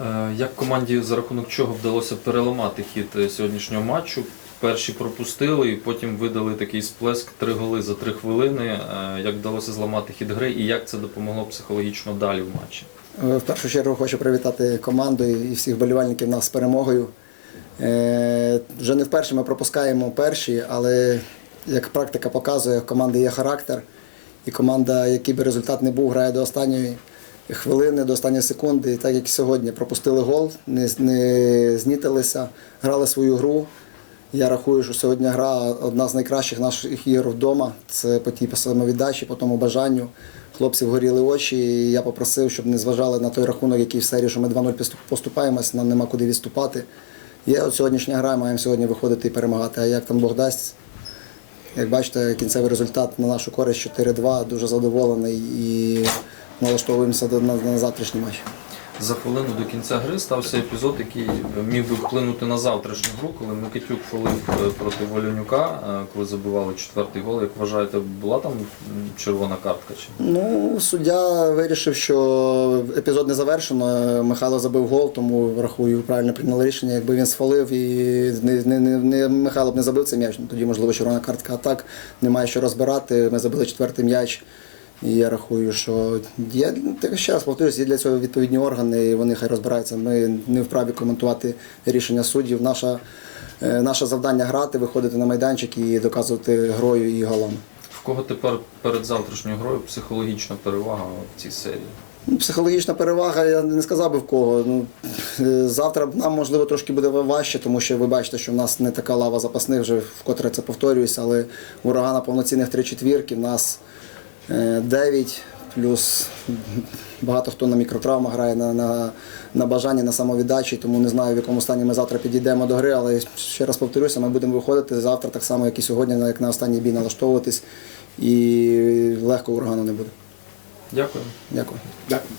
Е, Як команді за рахунок чого вдалося переламати хід е, сьогоднішнього матчу? Перші пропустили і потім видали такий сплеск три голи за три хвилини. Е, Як вдалося зламати хід гри і як це допомогло психологічно далі в матчі? В першу чергу хочу привітати команду і всіх болівальників нас з перемогою. Вже не вперше ми пропускаємо перші, але як практика показує, команди є характер. І команда, який би результат не був, грає до останньої хвилини, до останньої секунди. Так як сьогодні, пропустили гол, не, не знітилися, грали свою гру. Я рахую, що сьогодні гра одна з найкращих наших ігор вдома. Це по тій самовіддачі, по тому бажанню. Хлопців горіли очі, і я попросив, щоб не зважали на той рахунок, який в серії, що ми 2-0 поступ- поступаємось, нам нема куди відступати. Є от сьогоднішня гра, маємо сьогодні виходити і перемагати. А як там Бог дасть, як бачите, кінцевий результат на нашу користь 4-2, дуже задоволений і налаштовуємося на завтрашній матч. За хвилину до кінця гри стався епізод, який міг би вплинути на завтрашню гру, коли Микитюк фолив е, проти Волянюка, е, коли забивали четвертий гол. Як вважаєте, була там червона картка? Чи Ну, суддя вирішив, що епізод не завершено. Михайло забив гол, тому рахую, правильно прийняли рішення. Якби він сфалив і не, не, не, не Михайло б не забив цей м'яч, ну, тоді можливо червона картка. А так немає що розбирати. Ми забили четвертий м'яч. І я рахую, що є так ще раз повторюсь, є для цього відповідні органи, і вони хай розбираються. Ми не вправі коментувати рішення суддів. Наша, е, наше завдання грати, виходити на майданчик і доказувати грою і голами. в кого тепер перед завтрашньою грою психологічна перевага в цій серії? Ну, Психологічна перевага, я не сказав би в кого. Ну, е, завтра нам, можливо, трошки буде важче, тому що ви бачите, що в нас не така лава запасних, вже вкотре це повторююся, але урагана повноцінних три четвірки, в нас е, дев'ять, плюс багато хто на мікротравмах грає на, на, на бажанні, на самовіддачі, тому не знаю, в якому стані ми завтра підійдемо до гри, але ще раз повторюся, ми будемо виходити завтра так само, як і сьогодні, як на останній бій налаштовуватись, і легко урагану не буде. Дякую. Дякую. Дякую.